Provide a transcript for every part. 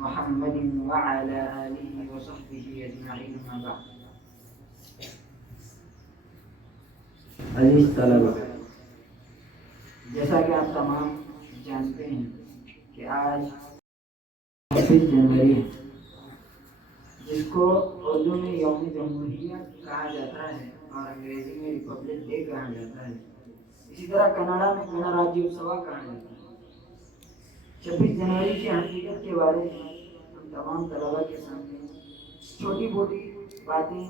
محمد وعلى آله وصحبه أجمعين ما بعد. عزیز طلبہ، جیسا کہ آپ تمام جانتے ہیں کہ آج 26 جنوری ہے، جس کو اردو میں یوم جمہوریہ کہا جاتا ہے اور انگریزی میں ریپبلک ڈے کہا جاتا ہے. اسی طرح کناڈا میں گنراجیوتسوا کہا جاتا ہے. 26 جنوری کی حقیقت کے بارے میں ہم تمام طلبہ کے سامنے چھوٹی موٹی باتیں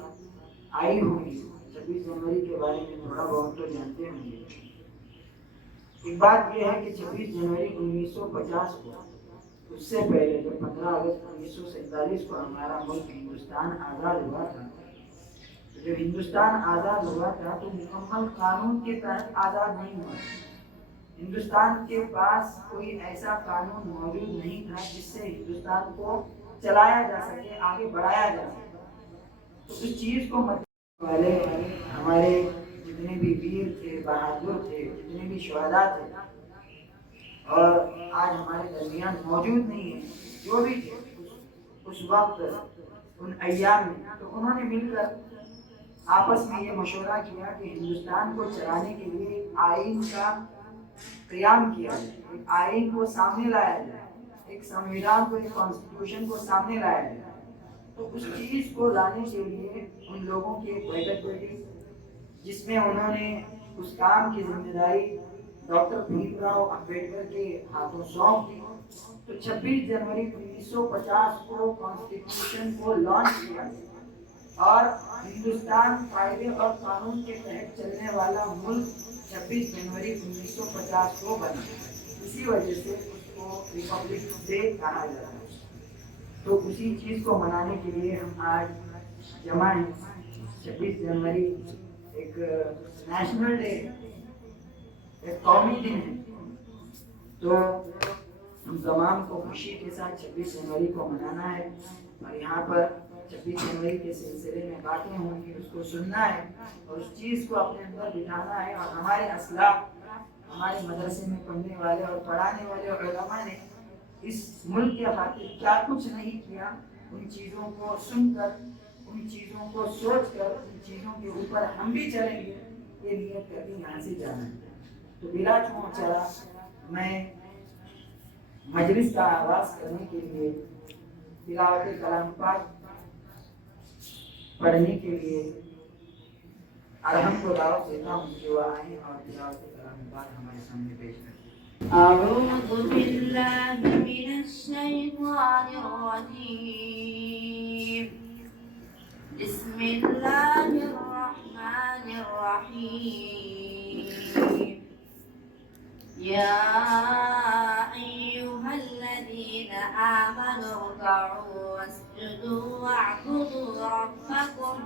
آئی ہوں گی. 26 جنوری کے بارے میں تھوڑا بہت تو جانتے ہوں گے. ایک بات یہ ہے کہ 26 جنوری 1950 کو، اس سے پہلے جو 15 اگست 1947 کو ہمارا ملک ہندوستان آزاد ہوا تھا، جب ہندوستان آزاد ہوا تھا تو مکمل قانون کے تحت آزاد نہیں ہوا. ہندوستان کے پاس کوئی ایسا قانون موجود نہیں تھا جس سے ہندوستان کو چلایا جا سکے، آگے بڑھایا جا سکے. تو اس چیز کو والے ہمارے جتنے بھی ویر تھے، بہادر تھے، جتنے بھی شہداء تھے اور آج ہمارے درمیان موجود نہیں ہیں، جو بھی تھے اس وقت ان ایام میں، تو انہوں نے مل کر آپس میں یہ مشورہ کیا کہ ہندوستان کو چلانے کے لیے ایک آئین کا قیام کیا جائے، ایک آئین کو سامنے لایا جائے، ایک سنویدھان کو، ایک کانسٹیٹیوشن کو سامنے لایا جائے. تو اس چیز کو لانے کے لیے ان لوگوں کی ایک بیٹھک بیٹھی، جس میں انہوں نے اس کام کی ذمہ داری ڈاکٹر بھیم راؤ امبیڈکر کے ہاتھوں سونپ دی. تو 26 جنوری 1950 کو کانسٹیٹیوشن کو لانچ کیا اور ہندوستان قاعدے اور قانون کے تحت چلنے والا ملک 26 جنوری 1950 کو بنا. اسی وجہ سے اس کو ریپبلک ڈے کہا جاتا ہے. تو اسی چیز کو منانے کے لیے ہم آج جمع ہیں. 26 جنوری ایک نیشنل ڈے، ایک قومی دن ہے. تو ہم تمام کو خوشی کے ساتھ 26 جنوری کو منانا ہے اور یہاں پر 26 جنوری کے سلسلے میں باتیں ہوں گی، اس کو سننا ہے اور اس چیز کو اپنے اندر بٹھانا ہے. اور ہمارے اسلاف، ہمارے مدرسے میں پڑھنے والے اور پڑھانے والے علماء نے اس ملک کے خاطر کیا کچھ نہیں کیا، ان چیزوں کو سن کر، ان چیزوں کو سوچ کر، ان چیزوں کے اوپر ہم بھی چلیں گے، یہ نیت کر کے یہاں سے جانا ہے. تو بلا چلا میں مجلس کا آغاز کرنے کے لیے تلاوت کلام پاک پڑھنے کے لیے ارحم کو دعوت دیتا ہوں کہ وہ آئیں اور تلاوت کلام پاک ہمارے سامنے پیش کریں. أعوذ بالله من الشيطان الرجيم. بسم الله الرحمن الرحيم. يا أيها الذين آمنوا اركعوا واسجدوا واعبدوا ربكم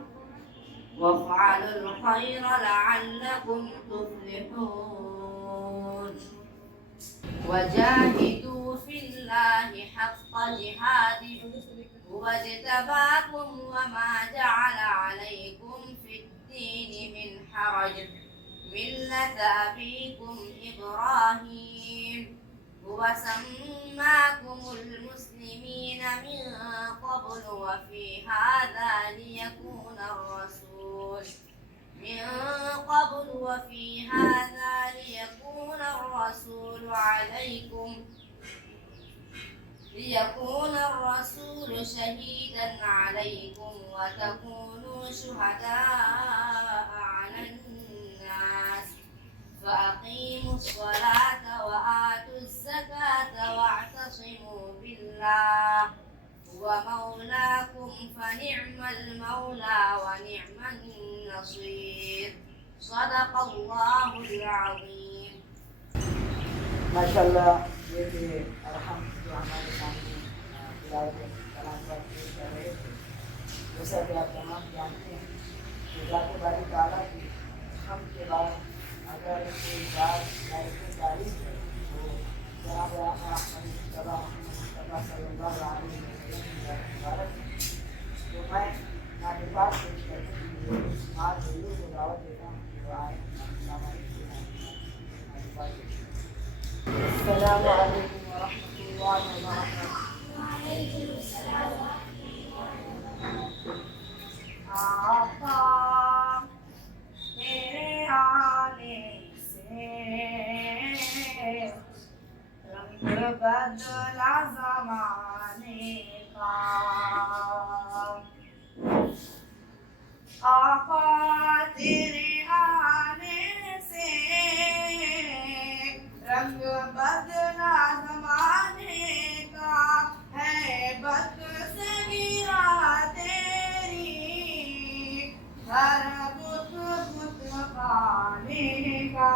وافعلوا الخير لعلكم تفلحون. وجاهدوا في الله حق جهاده هو اجتباكم وما جعل عليكم في الدين من حرج ملة أبيكم إبراهيم هو سماكم المسلمين من قبل وفي هذا ليكون الرسول شهيدا عليكم وتكونوا شهداء على الناس فأقيموا الصلاة وآتوا الزكاة واعتصموا بالله هو مولاكم فنعم المولى ونعم النصير. صدق الله العظيم. ماشاءاللہ، یہ کہ ارحم جو ہمارے سامنے تلاوت کلام پاک پیش کر رہے تھے، جیسا کہ آپ تمام جانتے ہیں کہ ذات باری تعالیٰ کی حمد کے بعد اگر کوئی بات لائق تعریف ہے تو جناب آقا احمد مصطفیٰ صلی اللہ علیہ وسلم کی ذات مبارک ہے. تو میں ناطقات پیش کرنے کے لیے آج حضور کو دعوت دیتا ہوں کہ وہ آئیں. السلام علیکم. السلام علیکم ورحمۃ اللہ وبرکاتہ. آقا تیرے آنے سے رنگ بدلا زمانے کا آقا تیرے آنے سے رنگ بدلا زمانے کا ہے بت سے گرا تیری ہر بت بت خانے کا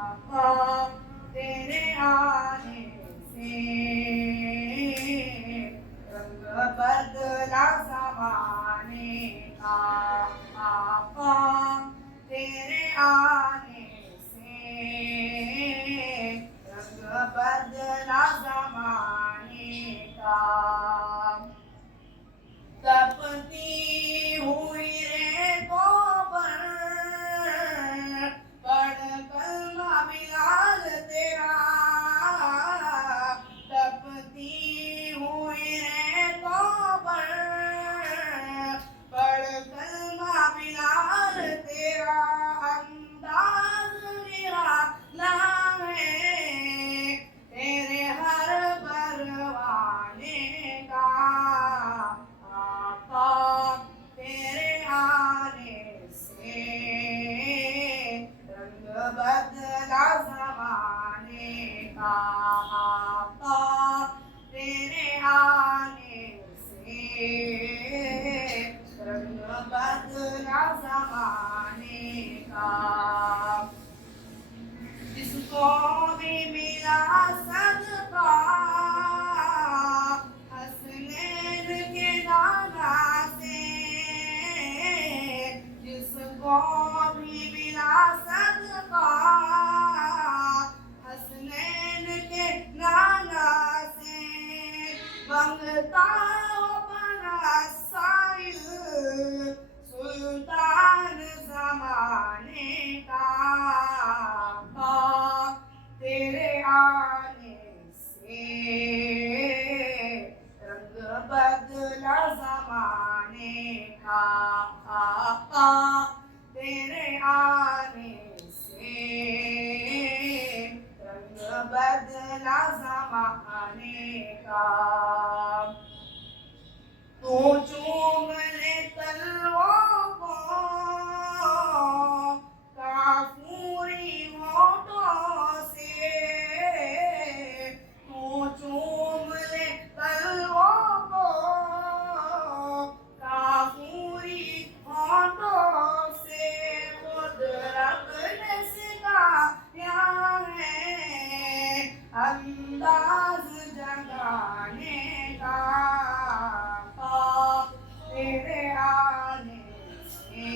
آقا تیرے آنے سے رنگ بدلا زمانے کا آقا تیرے آنے سے رنگ بدلا زمانے کا تپتی ہوئی ریتوں پر پڑھ کلمہ بلال تیرا تپتی ہوئی ریتوں پر پڑھ کلمہ بلال تیرا انداز نرالا ہے تیرے ہر پروانے کا آقا تیرے آنے سے رنگ بدلا زمانے کا آقا تیرے آنے سے رنگ بدلا زمانے کا جس کو بھی ملا صدقہ حسنین کے نانا سے جس کو بھی ملا صدقہ حسنین کے نانا سے منگتا بنا سائل سلطان زمانے کا آقا تیرے آنے سے رنگ بدلا زمانے کا آقا تیرے آنے سے رنگ بدلا زمانے کا تو چوم لے تلووں کو کافوری ہونٹوں سے تو چوم لے تلووں کو کافوری ہونٹوں سے خود رب نے سکھایا ہے انداز جگانے کا تیرے آنے سے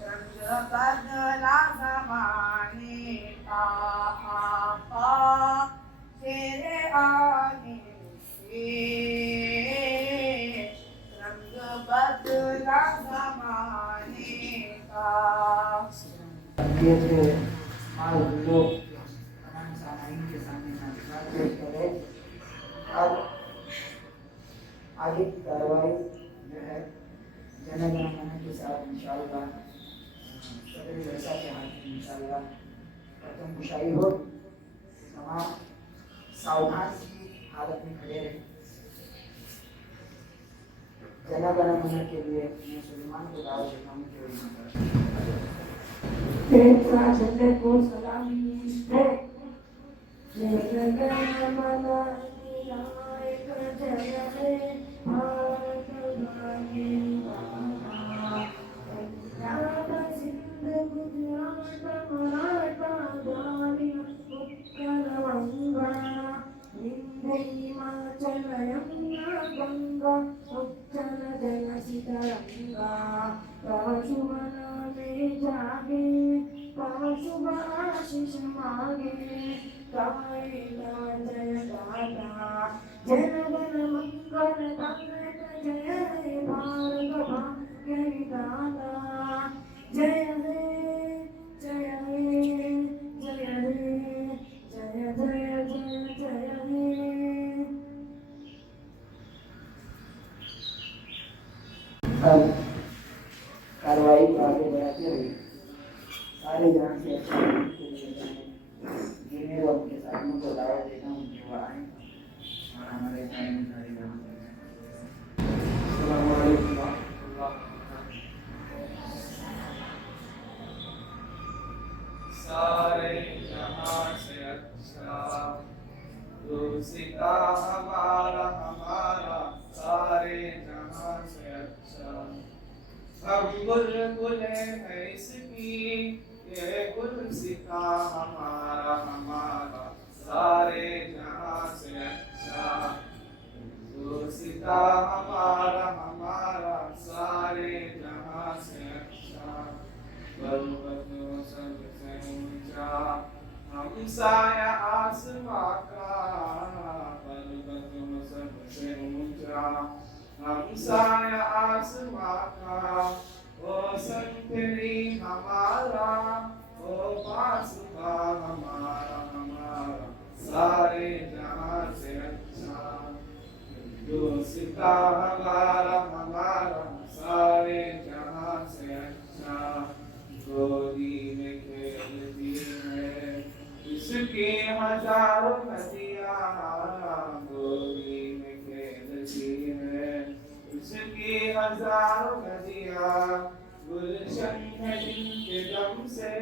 رنگ بدلا زمانے کا آقا تیرے آنے سے رنگ بدلا زمانے کا لوگ تمام سامعین کے سامنے ناطقات پیش کرے اور آگے کی کارروائی جو ہے جن گن من کے ساتھ انشاءاللہ صدر جلسہ کے ہاتھ میں انشاءاللہ پرچم کشائی ہو تمام ساودھان کی حالت میں کھڑے رہے جن گن من کے لیے میں سلیمان کو دعوت دیتا ہوں کہ تیرا جھنڈے کو سلامی ہے جن گن من ادھنائک جے ہے بھارت بھائی پنجاب سندھ گجرات مراٹھا داری اتر بنگا وندھیہ ہماچل یمنا گنگا اچل جل سیترنگا تب شبھ نامے جاگے تب شبھ آشیش مانگے تب جے گاتا جن گن منگل دایک جے ہے بھارت بھاگیہ وِدھاتا جے ہے جے ہے جے ہے جے جے جے جے ہے अब कार्रवाई को आगे बढ़ाते हुए सारे जहाँ से अच्छे के लिए जिन्हें वो उनके साथियों को दावत देता हूँ कि वो आए और हमारे सारे सारे जहाँ सारे जहां से अच्छा दूसरा हमारा हमारा सारे जहां से अच्छा हम बुलबुल हैं इसकी ये गुलसिता हमारा हमारा सारे जहां से अच्छा दूसरा हमारा हमारा सारे जहां से अच्छा पर्वत सबसे ऊंचा हम साया आसमां का पर्वत सबसे ऊंचा हम साया आसमां का वो संतरी हमारा वो पास का हमारा हमारा सारे जहां से अच्छा दोस्ता हमारा हमारा सारे जहां से अच्छा गोदी में खेलती है इसकी हजारों नदियाँ गोदी में खेलती है इसकी हजारों नदियाँ गुलशन है जिनके दम से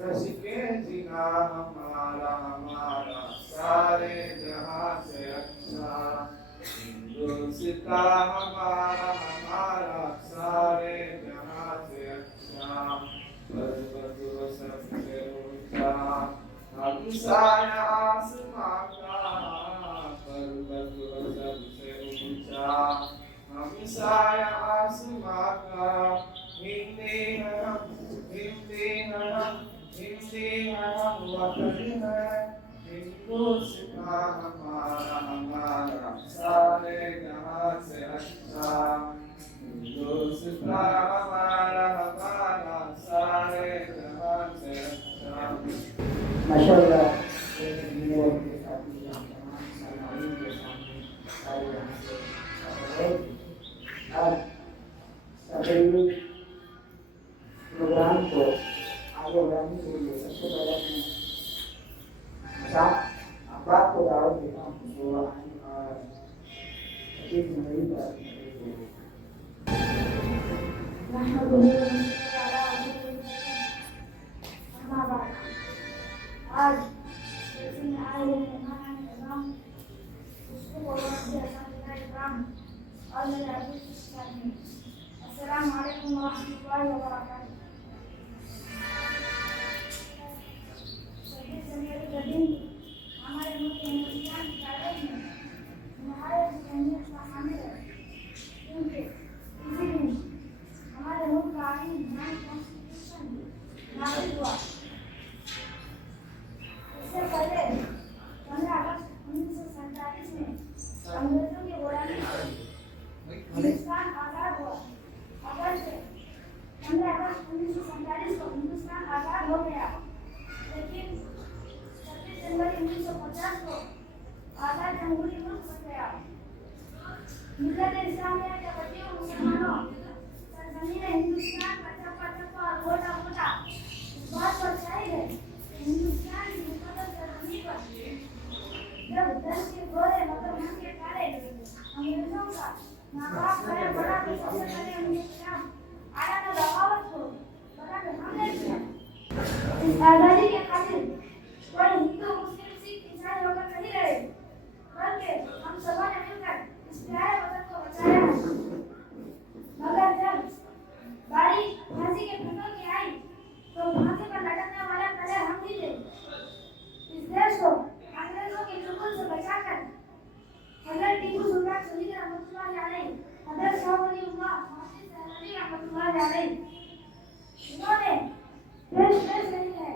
रश के जिना हमारा हमारा सारे जहां से अच्छा दोस्ता हमारा हमारा सारे जहां से अच्छा पर्वत सबसे ऊंचा हम साया आसमां का पर्वत सबसे ऊंचा हम साया आसमां का हिंदी है हम वतन है हिंदुस्तान हमारा हमारा सारे जहां से अच्छा हिंदुस्तान हमारा हमारा सारे जहां से अच्छा माशाअल्लाह मेरे उनके साथी हम तमाम सलामी के सामने सारे यहाँ से अब सभी प्रोग्राम को आगे बढ़ाने के लिए सबसे पहले मैं साथ अफराद को दावत देता हूँ जो आए और 25 जनवरी पर आज इसमें आए मेहमान निजाम उसको बोलना जैसा निजाम और मेरे अजीज इस्लामी अस्सलाम वालेकुम व रहमतुल्लाहि व बरकातहू सभी जनवरी का दिन हमारे मुल्क हिंदुस्तान की तारीख में नहायत अहमियत का हामिल है क्योंकि इसी दिन हमारे मुल्क का आईन कॉन्स्टिट्यूशन नाफिज हुआ। इससे पहले 15 अगस्त 1947 में अंग्रेजों की गुलामी से हिंदुस्तान आजाद हुआ। अगर से 15 अगस्त 1947 को हिंदुस्तान आजाद हो गया, लेकिन 26 जनवरी 1950 को आजाद जमहूरी मुल्क बन गया। मिल्लत इस्लामिया के बच्चों मुसलमानों सरजमीन हिंदुस्तान का चप्पा चप्पा और गोटा गोटा इस बात पर शाहिद है हिंदुस्तान की मुकद्दस सरजमीन पर जब दस के गोरे मगर मन के काले अंग्रेजों का नाकाब करे बड़ा तो सबसे पहले उनके खिलाफ आया ना बगावत को बड़ा हमने किया। इस आजादी के खातिर कोई हिंदू मुस्लिम सिख ईसाई होकर नहीं रहे, बल्कि हम सब ने मिलकर इस प्यारे वतन को बचाया। मगर जब बारी फांसी के फंदों की आई तो फांसी पर लटकने वाले पहले हम ही थे। इस देश को अंग्रेजों के चुंगल से बचाकर हजरत टीपू सुल्तान शहीद रहमतुल्लाह अलैह, हजरत शाह वलीउल्लाह मोहसिन रहमतुल्लाह अलैह, इन्होंने देश में शहीद है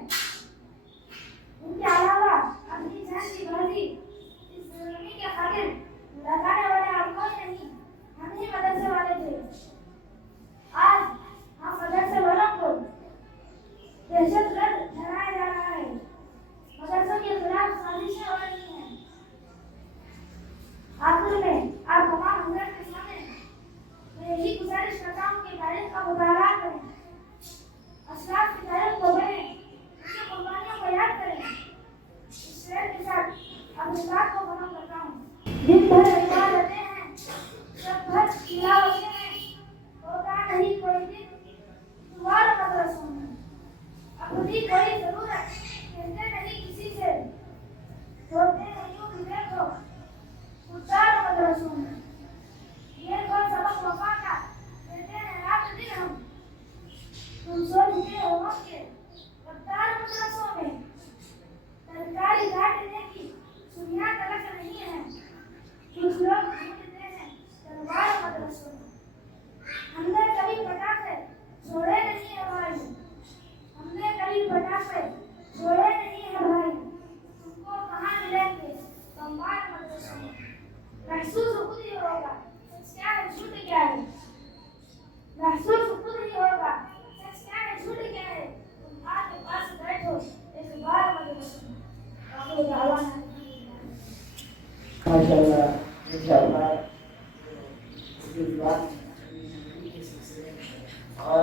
दिन भर इबादतें हैं, सब भर तिलावतें हैं, होता नहीं कोई दिन तुम्हारे मदरसों में। अपनी कोई जरूरत कहते नहीं किसी से, होते हैं यूं भी देखो उतार मदरसों में। ये कोई सबक वफा का कहते हैं रात दिन हम, तुम सोचते हो के रफ्तार मदरसों में। तरकारी काटने की सुनिया तलक नहीं है, कुछ लोग ढूंढते हैं तलवार मदरसों में। हमने कभी पटाखे छोड़े नहीं है भाई, हमने कभी पटाखे छोड़े नहीं है भाई, तुमको कहाँ मिलेंगे बम्बार मदरसों में। महसूस खुद ही होगा सच क्या है झूठ क्या है, महसूस खुद ही होगा सच क्या है झूठ क्या है, तुम आके पास बैठो एक बार मदरसों में। आपको दावा माशाल्लाह इंशाल्लाह उसके बाद और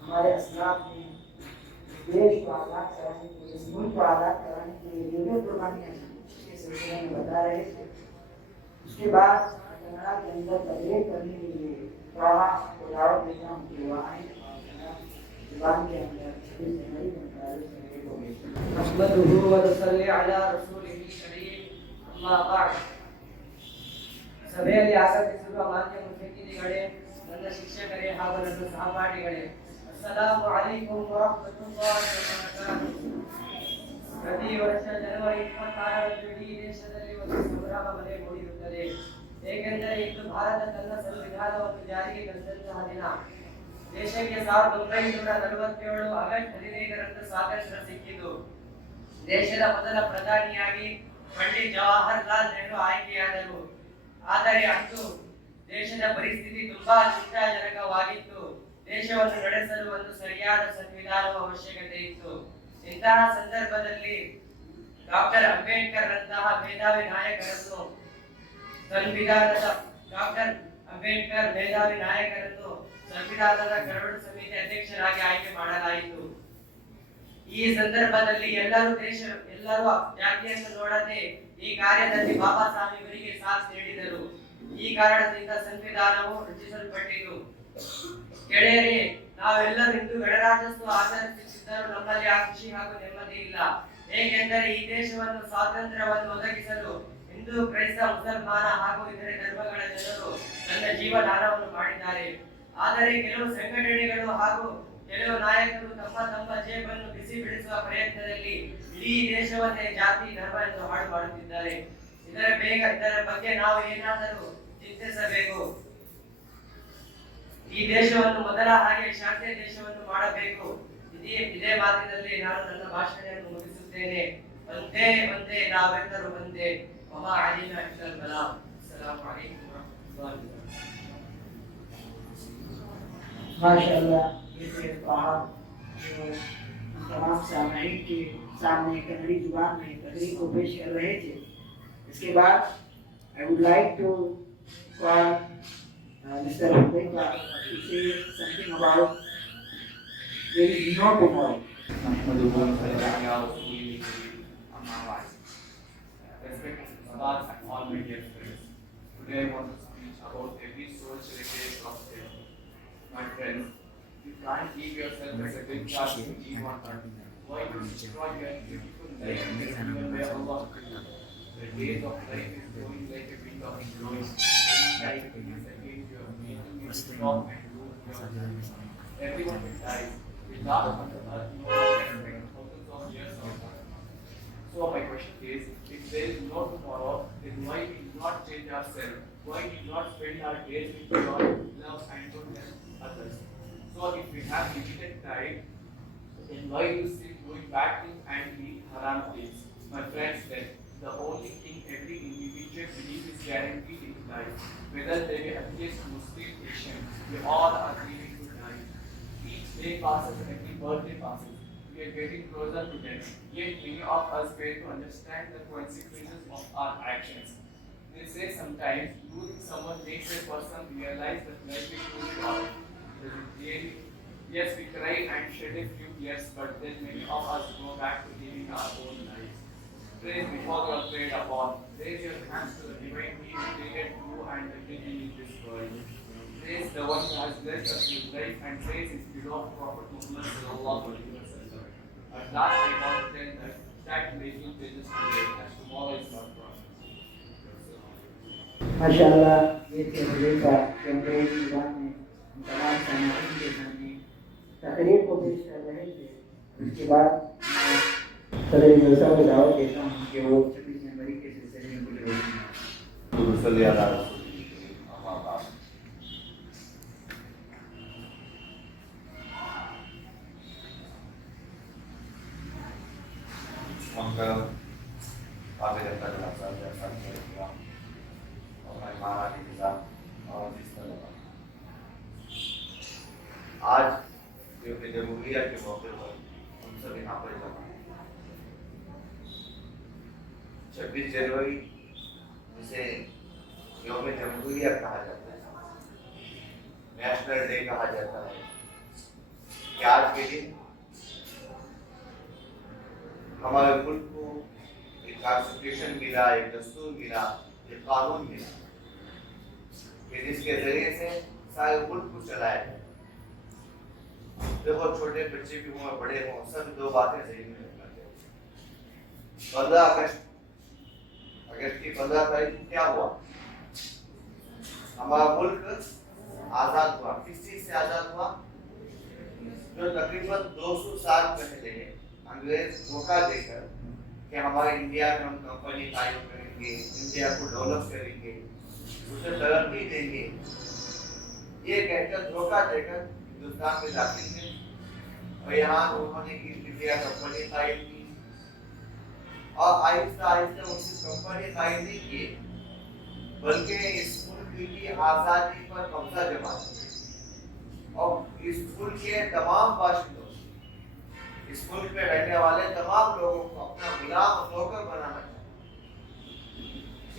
हमारे असलाफ ने देश को आज़ाद कराने के लिए, इस मुल्क को आज़ाद कराने के लिए जो जो कुर्बानियाँ के सिलसिले में बता रहे थे। उसके बाद कनाडा के अंदर तबलीग करने के लिए वहाँ को दावत देता हूँ कि वहाँ आएं और कनाडा जुबान के अंदर 26 जनवरी को लेट हो गई। नहमदुहु व नसल्ली अला रसूलिही करीम, अम्मा बाद. ಸಭೆಯಲ್ಲಿ ಆಸಕ್ತಿಸಿರುವ ಮಾನ್ಯ ಮುಖ್ಯತಿಥಿಗಳೇ, ನನ್ನ ಶಿಕ್ಷಕರೇ ಹಾಗೂ ನನ್ನ ಸಹಪಾಠಿಗಳೇ, ಅಸ್ಸಲಾಮು ಅಲೈಕುಂ ವರಹ್ಮತುಲ್ಲಾಹಿ ವಬರಕಾತುಹು. ಪ್ರತಿ ವರ್ಷ ಜನವರಿ 26ರಂದು ಇಡೀ ದೇಶದಲ್ಲಿ ಒಂದು ಸಂಭ್ರಮ ಮನೆ ಮೂಡಿರುತ್ತದೆ. ಏಕೆಂದರೆ ಇಂದು ಭಾರತ ತನ್ನ ಸಂವಿಧಾನವನ್ನು ಜಾರಿಗೆ ತಂದಂತಹ ದಿನ. ದೇಶಕ್ಕೆ 1947 ಆಗಸ್ಟ್ 15ರಂದು ಸ್ವಾತಂತ್ರ್ಯ ಸಿಕ್ಕಿತು. ದೇಶದ ಮೊದಲ ಪ್ರಧಾನಿಯಾಗಿ ಪಂಡಿತ್ ಜವಾಹರ್ಲಾಲ್ ನೆಹರು ಆಯ್ಕೆಯಾದರು. ಆದರೆ ಅಂದು ದೇಶದ ಪರಿಸ್ಥಿತಿ ತುಂಬಾ ಚಿಂತಾಜನಕವಾಗಿತ್ತು. ದೇಶವನ್ನು ನಡೆಸಲು ಒಂದು ಸರಿಯಾದ ಸಂವಿಧಾನದ ಅವಶ್ಯಕತೆ ಇತ್ತು. ಇಂತಹ ಸಂದರ್ಭದಲ್ಲಿ ಡಾಕ್ಟರ್ ಅಂಬೇಡ್ಕರ್ ರಂತಹ ಮೇಧಾವಿ ನಾಯಕರನ್ನು ಸಂವಿಧಾನದ ಕರಡು ಸಮಿತಿ ಅಧ್ಯಕ್ಷರಾಗಿ ಆಯ್ಕೆ ಮಾಡಲಾಯಿತು. ಈ ಸಂದರ್ಭದಲ್ಲಿ ಎಲ್ಲರೂ ಜಾತಿಯನ್ನು ನೋಡದೆ ಈ ಕಾರ್ಯದಲ್ಲಿ ಬಾಬಾ ಸಾಹೇಬರಿಗೆ ಸಾಥ್ ನೀಡಿದರು. ಈ ಕಾರಣದಿಂದ ಸಂವಿಧಾನವು ರಚಿಸಲ್ಪಟ್ಟಿತು. ಗೆಳೆಯರೇ, ನಾವೆಲ್ಲರೂ ಇಂದು ಗಣರಾಜ್ಯೋತ್ಸವ ಆಚರಿಸುತ್ತಿದ್ದರೂ ನಮ್ಮಲ್ಲಿ ಆ ಖುಷಿ ಹಾಗೂ ನೆಮ್ಮದಿ ಇಲ್ಲ. ಏಕೆಂದರೆ ಈ ದೇಶವನ್ನು ಸ್ವಾತಂತ್ರ್ಯವನ್ನು ಒದಗಿಸಲು ಹಿಂದೂ, ಕ್ರೈಸ್ತ, ಮುಸಲ್ಮಾನ ಹಾಗೂ ಇತರೆ ಧರ್ಮಗಳ ಜನರು ತನ್ನ ಜೀವದಾನವನ್ನು ಮಾಡಿದ್ದಾರೆ. ಆದರೆ ಕೆಲವು ಸಂಘಟನೆಗಳು ಹಾಗೂ ಕೆಲವು ನಾಯಕರು ತಮ್ಮ ಜೇಬನ್ನು ಬಿಸಿ ಬಿಡಿಸುವ ಪ್ರಯತ್ನದಲ್ಲಿ ಇಡೀ ದೇಶವನ್ನೇ ಜಾತಿ, ಧರ್ಮ ಎಂದು ಹಾಳು ಮಾಡುತ್ತಿದ್ದಾರೆ. ಇದರ ಬಗ್ಗೆ ನಾವು ಏನಾದರೂ ಚಿಂತಿಸಬೇಕು. ಈ ದೇಶವನ್ನು ಮೊದಲ ಹಾಗೆ ಶಾಂತಿಯ ದೇಶವನ್ನು ಮಾಡಬೇಕು. ಇದೇ ಮಾತಿನಲ್ಲಿ ನಾನು ನನ್ನ ಭಾಷಣವನ್ನು ಮುಗಿಸುತ್ತೇನೆ. ಒಂದೇ ಒಂದೇ, ನಾವೆಲ್ಲರೂ ಒಂದೇ. ವಮಾ ಅಲೈನಾ ಇಲ್ಲಲ್ ಬಲಾಗ್. ಅಸ್ಸಲಾಮು ಅಲೈಕುಂ ವರಹ್ಮತುಲ್ಲಾಹಿ ವಬರಕಾತುಹು. माशाल्लाह ये कहा जो तमाम सामईन के सामने कन्नड़ी जुबान में तकरीर को पेश कर रहे थे. इसके बाद I would like to call Mr. Hudayfa to say something about there is no tomorrow. نحمده ونصلي على رسوله الكريم. أما بعد. Respected Sadat and all my dear friends, today I want to speak about every social case of faith. My friends, you can't give yourself as a big task to eat one time. Why do you destroy your beautiful life and given by Allah? The days of life is going like a wind of blowing. Any time it is against your meaning, you stop and lose your life. Everyone will die. Without a earth, no one can spend thousands of years on earth. So my question is, if there is no tomorrow, then why we do not change ourselves? Why we do not spend our days with joy, love and goodness others? So if we have limited time, then why do you still doing bad things and eat haram things? My friends, then the only thing every individual believes is guaranteed in life. Whether they be atheist, Muslim, Asian, we all are leaving to die. Each day passes, every birthday passes. We are getting closer to death. Yet many of us fail to understand the consequences of our actions. They say sometimes losing someone makes a person realize that life is too short. Does it really? Yes, we cry and shed a few tears, but then many of us go back to living our own lives. Praise before you are prayed upon. Raise your hands to the divine being and everything in this world. Praise the one who has blessed us with life and praise his beloved Prophet Muhammad sallallahu alaihi wasallam. At last, I want to tell that start making pages today, as tomorrow is not promised. माशाअल्लाह ये थे हज़रत कैमरे की ज़बान में तमाम सामाजिक के सामने तकरीर को पेश कर रहे थे। उसके बाद सदर मदरसा को दावत देता हूँ कि वो 26 जनवरी के सिलसिले में कुछ रोशनी आज जमहूरिया के मौके पर हम सब यहाँ पर जमा हैं। 26 जनवरी जिसे यौम जमहूरिया कहा जाता है, नेशनल डे कहा जाता है, कि आज के दिन हमारे मुल्क को एक कॉन्स्टिट्यूशन मिला, एक दस्तूर मिला, एक कानून मिला कि जिसके जरिए से सारे मुल्क को चलाया जाए। देखो छोटे बच्चे भी हों बड़े हों, सब दो बातें ज़हन में रखना चाहिए। 15 अगस्त की 15 तारीख को क्या हुआ? हमारा मुल्क आज़ाद हुआ। किस चीज़ से आज़ाद हुआ? जो तकरीबन 200 साल पहले अंग्रेज धोखा देकर कि हमारे इंडिया में हम कंपनी कायम करेंगे, इंडिया को डेवलप करेंगे, उसे तरक्की देंगे, ये कहकर धोखा देकर हिंदुस्तान में दाखिल थे और यहाँ उन्होंने ईस्ट इंडिया कंपनी कायम की और आहिस्ता आहिस्ता उनकी कंपनी कायम नहीं की, बल्कि इस मुल्क की आज़ादी पर कब्जा जमा और इस मुल्क के तमाम बाशिंदों, इस मुल्क में रहने वाले तमाम लोगों को अपना गुलाम और नौकर बनाना चाहते।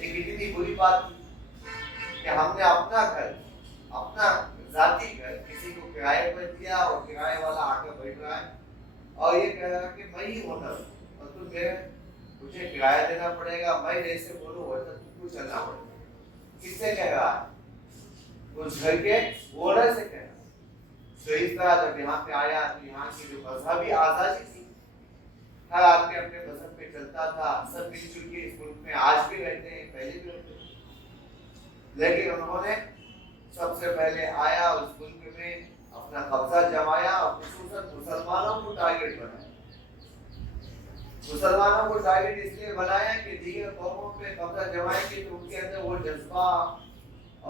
एक इतनी बुरी बात कि हमने अपना घर, अपना जाती घर किसी को किराए पर दिया और किराए वाला आकर बैठ रहा है और ये कह रहा है कि मैं ही ओनर हूँ और मुझे किराया देना पड़ेगा, मैं जैसे बोलूँ वैसा तुमको चलना पड़ेगा। किससे कह रहा है? उस घर के ओनर से कह रहा है। तो इस तरह जब यहाँ पे आया तो यहाँ की जो मजहबी आज़ादी थी, हर आदमी अपने मजहब पे चलता था, सब मिलजुल के इस मुल्क में आज भी रहते हैं, पहले भी रहते हैं। लेकिन उन्होंने सबसे पहले आया उस मुल्क में अपना कब्जा जमाया और खुसूसन मुसलमानों को टारगेट बनाया। मुसलमानों को टारगेट इसलिए बनाया कि दीगर कौमों पे कब्जा जमाएंगे तो उनके अंदर वो जज्बा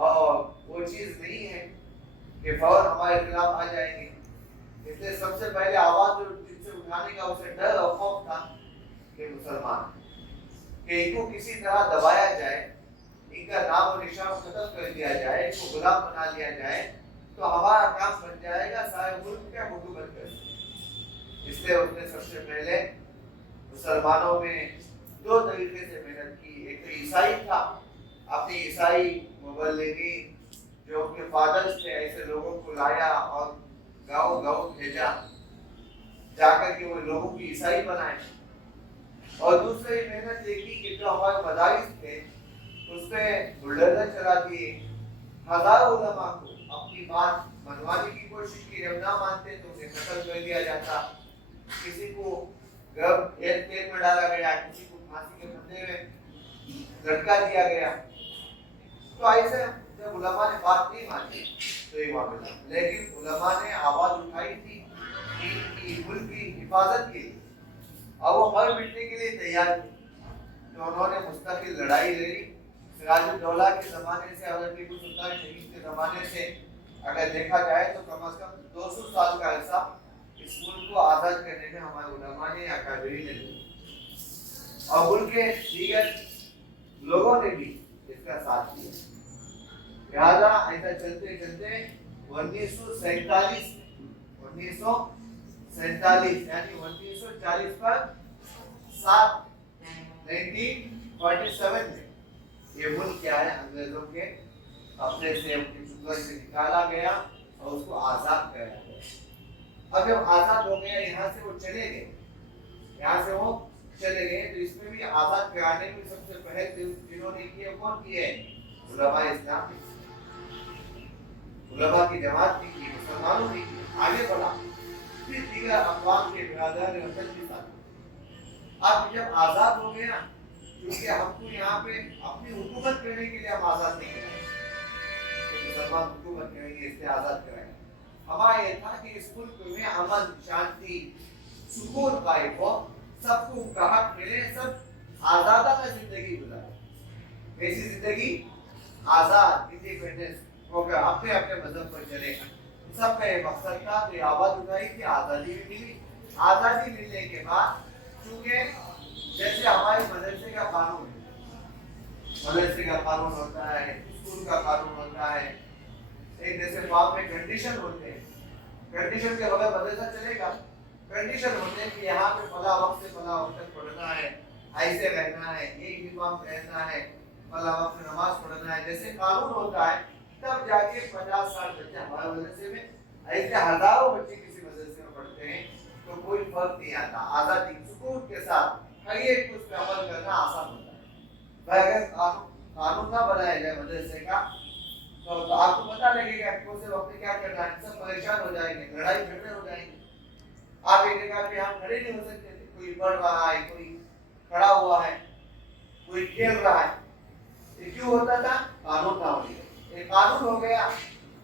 और वो चीज़ नहीं है कि फौरन हमारे खिलाफ आ जाएंगे। इसलिए सबसे पहले आवाज जिनसे उठाने का उसे डर और खौफ था कि मुसलमान कि इनको किसी तरह दबाया जाए, इनका नाम और निशान खत्म कर दिया जाए, इनको गुलाम बना लिया जाए तो हमारा काम बन जाएगा सारे मुल्क का हुकूमत कर। इसलिए उसने सबसे पहले मुसलमानों में दो तरीके से मेहनत की। एक तो ईसाई था, अपने ईसाई मुबल्लिगीन जो उनके फादर्स थे ऐसे लोगों को लाया और गाँव भेजा जाकर के वो लोगों की ईसाई बनाए। और दूसरी मेहनत देखी कि जो हमारे मदारिस थे उसमें बुलडोजर चला दिए, हजारों उलमा को अपनी बात मनवाने की कोशिश की, जब ना मानते तो उन्हें कत्ल कर दिया जाता, किसी को जेल में डाला गया, किसी को फांसी के फंदे में लटका दिया गया। तो ऐसे जब उलमा ने बात नहीं मानी तो ये वहाँ मिला, लेकिन उलमा ने आवाज उठाई थी कि मुल्क की हिफाजत की और वो मर मिटने के लिए तैयार थे। तो उन्होंने मुस्तकिल लड़ाई लड़ी। सिराजुद्दौला के ज़माने से हज़रत टीपू सुल्तान शहीद के ज़माने से अगर देखा जाए तो कम से कम 200 साल का अरसा इस मुल्क को आज़ाद करने में हमारे उलमा ने या काबिरीन ने लिया और मुल्क के दीगर लोगों ने भी इसका साथ दिया। लिहाजा ऐसा चलते चलते 1947 यानी 1940 पर 1947 में ये मुल्क क्या है अंग्रेजों के अपने से अपनी चुंगल से निकाला गया और उसको आजाद कराया गया। अब जब आजाद हो गया यहाँ से वो चले गए तो इसमें भी आजाद कराने में सबसे पहले जिन्होंने किए कौन किए? उलमा इस्लाम ने, उलमा की जमात ने की, मुसलमानों ने की, आगे बढ़ा, फिर दीगर अक़वाम के बिरादर वतन के साथ। अब जब आज़ाद हो गया, क्योंकि हमको यहाँ पे अपनी हुकूमत करने के लिए हम आज़ाद नहीं कराए, मुसलमान हुकूमत करेंगे इसलिए आज़ाद कराए। हमारा ये था कि इस मुल्क में अमन, शांति, सुकून कायम हो, सबको उनका हक मिले, सब आज़ादाना जिंदगी गुजारे। कैसी जिंदगी? आज़ाद, इंडिपेंडेंस होकर अपने अपने मजहब पर चले। सबका ये मकसद था। तो आवाज उठाई थी, आज़ादी भी मिली। आज़ादी मिलने के बाद चूंकि जैसे हमारे मदरसे का कानून है, मदरसे का कानून होता है, स्कूल का कानून होता है, एक जैसे फॉर्म में कंडीशन होते हैं, कंडीशन के बगैर मदरसा चलेगा। कंडीशन होते हैं कि यहाँ पे फला वक्त से फला वक्त तक पढ़ना है, ऐसे रहना है, ये यूनिफॉर्म पहनना है, फला वक्त में नमाज पढ़ना है, जैसे कानून होता है। तब जाके 50-60 बच्चे हमारे मदरसे में, ऐसे हजारों बच्चे किसी मदरसे में पढ़ते हैं, तो कोई फर्क नहीं आता। आज़ादी, सुकून के साथ हर एक उस पर अमल करना आसान होता है। भाई अगर कानून ना बनाया जाए मदरसे का, तो आपको पता लगेगा कौन से वक्त क्या करना है, सब परेशान हो जाएंगे, लड़ाई झगड़े हो जाएंगे। आप एक जगह पे हम खड़े नहीं हो सकते थे, कोई पढ़ रहा है, कोई खड़ा हुआ है, कोई खेल रहा है। ये क्यों होता था? कानून ना होने। एक कानून हो गया,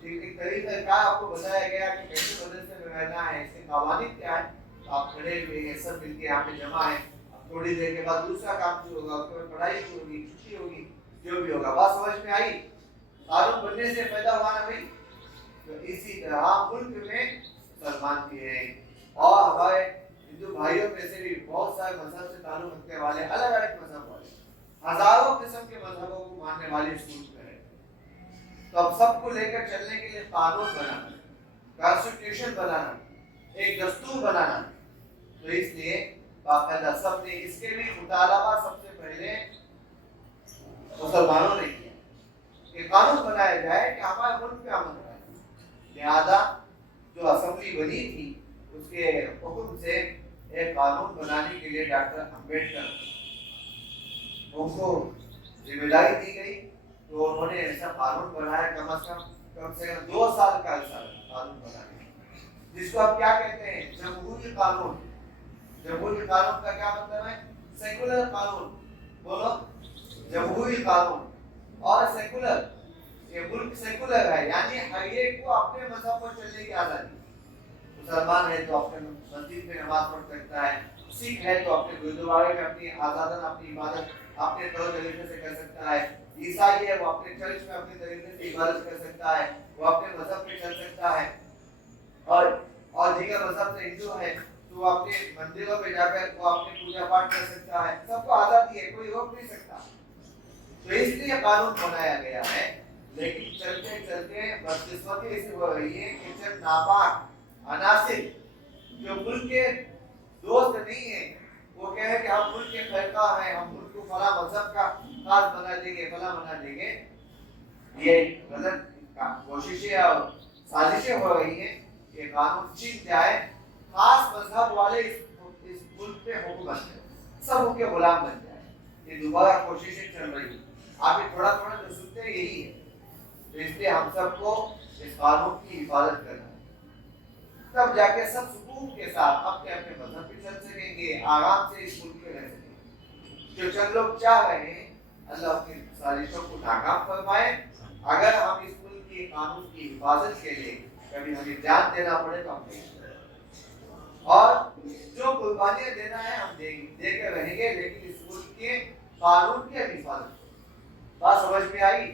एक तरीका का आपको बताया गया कि कैसे मदरसे में रहना है, इसके कावानीन क्या है। तो आप खड़े हुए हैं, सब मिलके यहाँ पे जमा है। अब थोड़ी देर के बाद दूसरा काम शुरू होगा, उसके बाद पढ़ाई शुरू होगी, छुट्टी होगी, जो भी होगा। बात समझ में आई? कानून बनने से पैदा हुआ ना भाई। तो इसी तरह मुल्क में मुसलमान भी है और हमारे हिंदू भाइयों में से भी बहुत सारे मजहब से ताल्लुक रखने वाले, अलग अलग मजहब वाले, हजारों किस्म के मजहबों को मानने वाले इस मुल्क में रहते। तो अब सबको लेकर चलने के लिए कानून बनाना, कॉन्स्टिट्यूशन बनाना, एक दस्तूर बनाना। तो इसलिए बाकायदा सबने इसके भी मुतालबा सबसे पहले मुसलमानों ने किया कि कानून बनाया जाए कि हमारे मुल्क में अमन रहे। लिहाजा जो असेंबली बनी थी उसके हुक्म से एक कानून बनाने के लिए डॉक्टर अम्बेडकर उनको जिम्मेदारी दी गई। तो उन्होंने ऐसा कानून बनाया, कम से कम 2 साल का कानून बनाया, जिसको आप क्या कहते हैं? जमहूरी कानून। जमहूरी कानून का क्या मतलब है? सेकुलर कानून। बोलो, जमहूरी कानून और सेकुलर। ये मुल्क सेकुलर है, यानी हर एक को अपने मजहब पर चलने की आजादी। मुसलमान है तो अपने मस्जिद में नमाज पढ़ सकता है, सिख है तो अपने गुरुद्वारे में अपनी आजादन अपनी इबादत अपने तौर तरीके से कर सकता है, ईसाई है वो अपने चर्च में अपने तरीके से इबादत कर सकता है, वो अपने मजहब पे चल सकता है, और दीगर मजहब से हिंदू है तो वो अपने मंदिरों में जाकर वो अपने पूजा पाठ कर सकता है। सबको आजादी है, कोई रोक नहीं सकता। तो इसलिए कानून बनाया गया है। लेकिन चलते चलते बदकिस्मती ऐसी हो रही है कि चंद नापाक अनासिर जो मुल्क के दोस्त नहीं है, वो कह रहे कि हम मुल्क के फरका हैं, हम मुल्क को फला मजहब का खास बना देंगे, फला बना देंगे। ये गलत कोशिशें और साजिशें हो रही हैं कि कानून छिप जाए, खास मजहब वाले इस मुल्क पे हुकूमत करें, सब उनके गुलाम बन जाए। ये दोबारा कोशिशें चल रही है। आप ये थोड़ा थोड़ा जो सुनते हैं यही है। तो इसलिए हम सबको इस कानून की हिफाजत करना है, तब जाके सब सुकून के साथ अपने अपने मजहब पे चल सकेंगे, आराम से इस मुल्क में रह सकेंगे। जो चंद लोग चाह रहे हैं अल्लाह अपनी साजिशों को नाकाम फरमाए। अगर हम इस मुल्क के कानून की हिफाजत के लिए कभी हमें जान देना पड़े तो हम देंगे, और जो कुर्बानियां देना है हम देंगे, देकर रहेंगे, लेकिन इस मुल्क के कानून की हिफाजत। बात समझ में आई?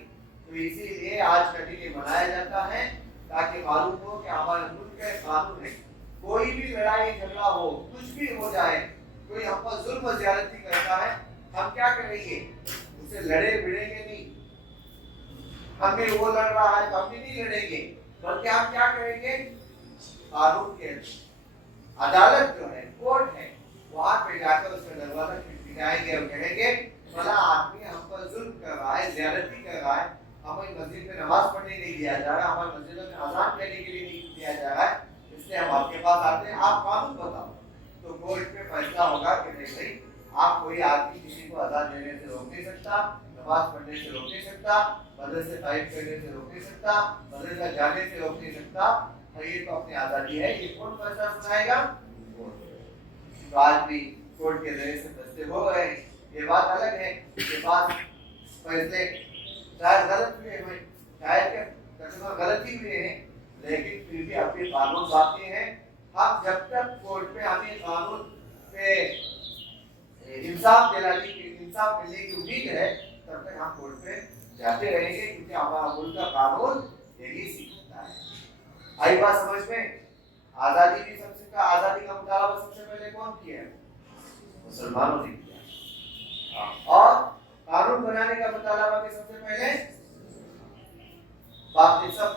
तो इसीलिए आज का दिन मनाया जाता है ताकि मालूम हो कि हमारे मुल्क का कानून है। कोई भी लड़ाई झगड़ा हो, कुछ भी हो जाए, कोई हम पर जुल्म ज्यादती करता है, हम क्या करेंगे? उसे लड़े भिड़ेंगे नहीं। हम भी वो लड़ रहा है तो हम भी नहीं लड़ेंगे, बल्कि हम क्या करेंगे? कानून के अदालत जो है, कोर्ट है, वहां पे जाकर उसका दरवाजा खटखटाएंगे और कहेंगे फला आदमी हम पर जुल्म कर रहा है, ज्यादती कर रहा है, हमें मस्जिद में नमाज पढ़ने नहीं दिया जा रहा है, हमारे मस्जिदों में अजान करने के लिए नहीं दिया जा रहा है, इसलिए हम आपके पास आते हैं, आप कानून बताओ। तो कोर्ट में फैसला होगा कि नहीं भाई, आप कोई आदमी किसी को अजान देने से रोक नहीं सकता, नमाज पढ़ने से रोक नहीं सकता, मदरसे कायम करने से रोक नहीं सकता, मदरसा जाने से रोक नहीं सकता। ये तो अपनी आजादी है, ये कौन फैसला सुनाएगा? तो आज भी कोर्ट के जरिए से फैसले हो रहे हैं। ये बात अलग है कि बात फैसले शायद गलत हुए हुए, शायद के गलती हुए हैं, लेकिन फिर भी अपने कानून बाकी हैं। हम जब तक कोर्ट में हमें कानून पे इंसाफ दिलाने की, इंसाफ मिलने की उम्मीद है, तब तक हम कोर्ट पे जाते रहेंगे, क्योंकि हमारा मुल्क का कानून यही सीखता है। आई बात समझ में? आजादी भी आजादी का मुतालबा सबसे पहले कौन किया है? मुसलमानों ने किया। और कानून बनाने का मुतालबा भी सबसे पहले बाकी सब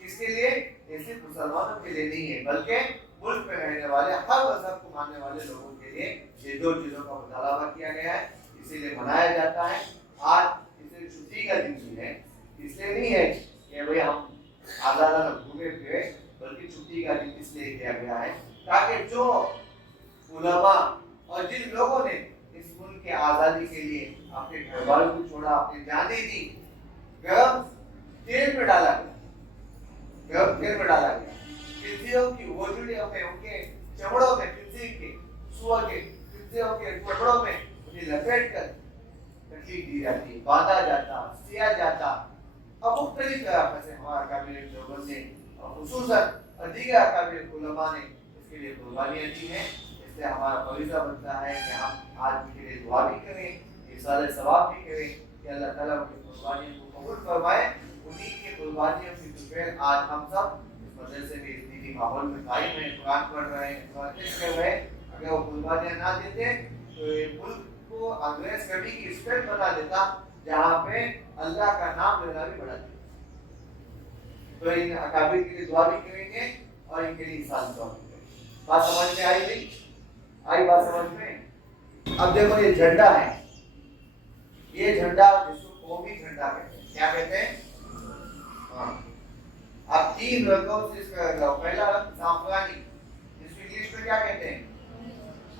किसके लिए? सिर्फ मुसलमानों के लिए नहीं है, बल्कि मुल्क में रहने वाले हर मजहब को मानने वाले लोगों के लिए ये दो चीजों का मुतालबा किया गया है, इसीलिए मनाया जाता है। आज इसे छुट्टी का दिन भी है, इसलिए नहीं है कि भाई हम आजादाना घूमे फिरे, बल्कि छुट्टी का दिन इसलिए किया गया है ताकि जो उलमा और जिन लोगों ने इस मुल्क के आजादी के लिए अपने घर वालों को छोड़ा, अपनी जानें दी, गरम तेल में डाला गया, गरम तेल में डाला गया, खिलजियों की वजूड़ियों में, उनके चमड़ों में, खिलजी के सुअर के खिलजियों के चमड़ों में उन्हें लपेट कर तकलीफ दी जाती, बांधा जाता, सिया जाता। अब मुख्तलिफ तरह से हमारा काबिल लोगों ने और खुसूसन दीगर काबिल उलमा ने इसके लिए कुर्बानियां दी हैं। इसलिए हमारा फरीज़ा बनता है कि हम आज के लिए दुआ भी करें, इरसाल सवाब भी करें कि अल्लाह ताला उनकी कुर्बानियों को कबूल फरमाए। उन्हीं की कुर्बानियों की दुपहर आज हम सब इस मदरसे में इस दीनी माहौल में कायम हैं, कुरान पढ़ रहे हैं, कुरान कर रहे हैं। अगर वो कुर्बानियां ना देते तो ये मुल्क को अंग्रेज कभी की स्टेट बना देता, जहाँ पे अल्लाह का नाम लेना भी बड़ा था। तो इन अकाबिर के लिए दुआ भी करेंगे और इनके लिए इंसान दुआ भी करेंगे। बात समझ में आई नहीं? आई बात समझ में? अब देखो ये झंडा है, ये झंडा जिसको कौमी झंडा कहते हैं, क्या कहते हैं? अब तीन रंगों से इसका लगाओ। पहला रंग जाफरानी, जिसको इंग्लिश में क्या कहते हैं?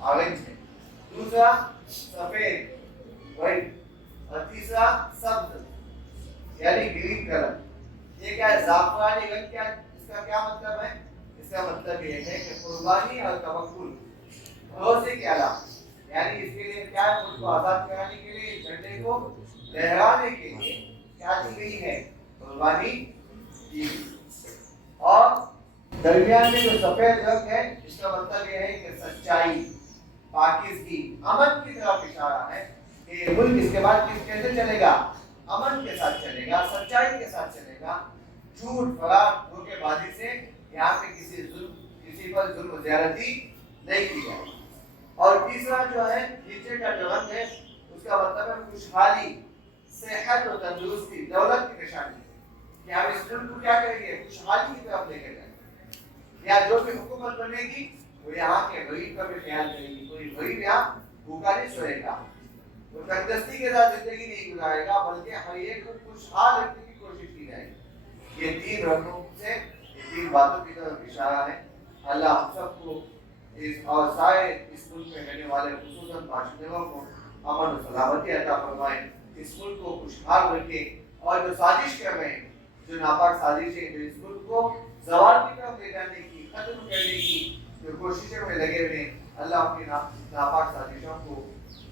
ऑरेंज है। दूसरा सफेद व्हाइट, और तीसरा सब्ज यानी ग्रीन कलर। ये क्या है? जाफरानी रंग क्या, इसका क्या मतलब है? इसका मतलब ये है कि कुर्बानी और तवक्कुल, भरोसे के अलावा, यानी इसके लिए क्या है? मुल्क को आजाद कराने के लिए, झंडे को लहराने के लिए क्या दी गई है? कुर्बानी दी गई। और दरमियान में जो सफेद रंग है, इसका मतलब ये है कि सच्चाई, पाकीज़गी, अमन की तरफ इशारा है कि मुल्क इसके बाद कैसे चलेगा? अमन के साथ चलेगा, सच्चाई के साथ चलेगा, झूठ फराड धोखेबाजी से यहाँ पे किसी पर जुल्म ज़्यादती नहीं की जाएगी। और तीसरा जो है नीचे का जो रंग है, उसका मतलब है खुशहाली, सेहत और तंदुरुस्ती, दौलत की निशानी कि हम इस मुल्क को क्या करेंगे? खुशहाली की तरफ लेकर जाएंगे। या जो भी हुकूमत बनेगी वो यहाँ के गरीब का भी ख्याल करेगी। कोई गरीब यहाँ भूखा नहीं सोएगा, वो तंदुरुस्ती के साथ जिंदगी नहीं गुजारेगा, बल्कि हर एक को खुशहाल रखने की कोशिश की जाएगी। ये तीन रंगों से, ये तीन बातों की तरफ इशारा है। अल्लाह हम सबको इस और सारे इस मुल्क में रहने वाले खुसूसन बाशिंदों को अमन और सलामती अता फरमाए, इस मुल्क को खुशहाल रखे। और जो साजिश कर रहे हैं, जो नापाक साजिशें, जो इस मुल्क को ज़वाल की तरफ ले जाने की, खत्म करने की जो कोशिशों में लगे हुए हैं, अल्लाह अपनी नापाक साजिशों को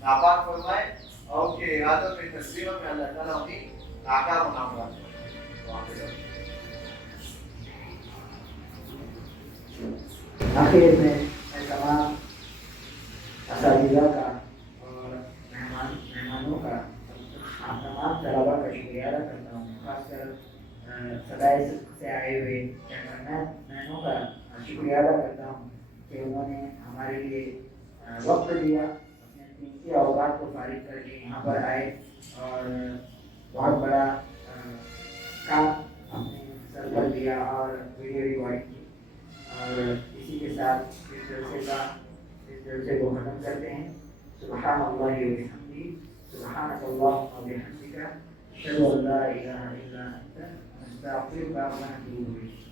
नापाक फरमाए और उनके इरादों में, तस्वीरों में अल्लाह ताला उन्हें नाकाम ना फरमाए। आखिर में मैं तमाम असातिज़ा का और मेहमानों का, तमाम तलबा का शुक्रिया अदा करता हूँ। खासकर सदाई से आए हुए कैमरामैनों का शुक्रिया अदा करता हूँ कि उन्होंने हमारे लिए वक्त दिया, अपने कीमती औकात को फारिग करके यहाँ पर आए और बहुत बड़ा काम अपने सर पर लिया और वीडियो रिकॉर्डिंग की। और इसी के साथ इस जलसे को ख़त्म करते हैं। सुब्हानल्लाह व बिहम्दिही, सुब्हानकल्लाहुम्मा व बिहम्दिका, अशहदु अन ला इलाहा इल्ला अंता, अस्तगफिरुका व अतूबु इलैक।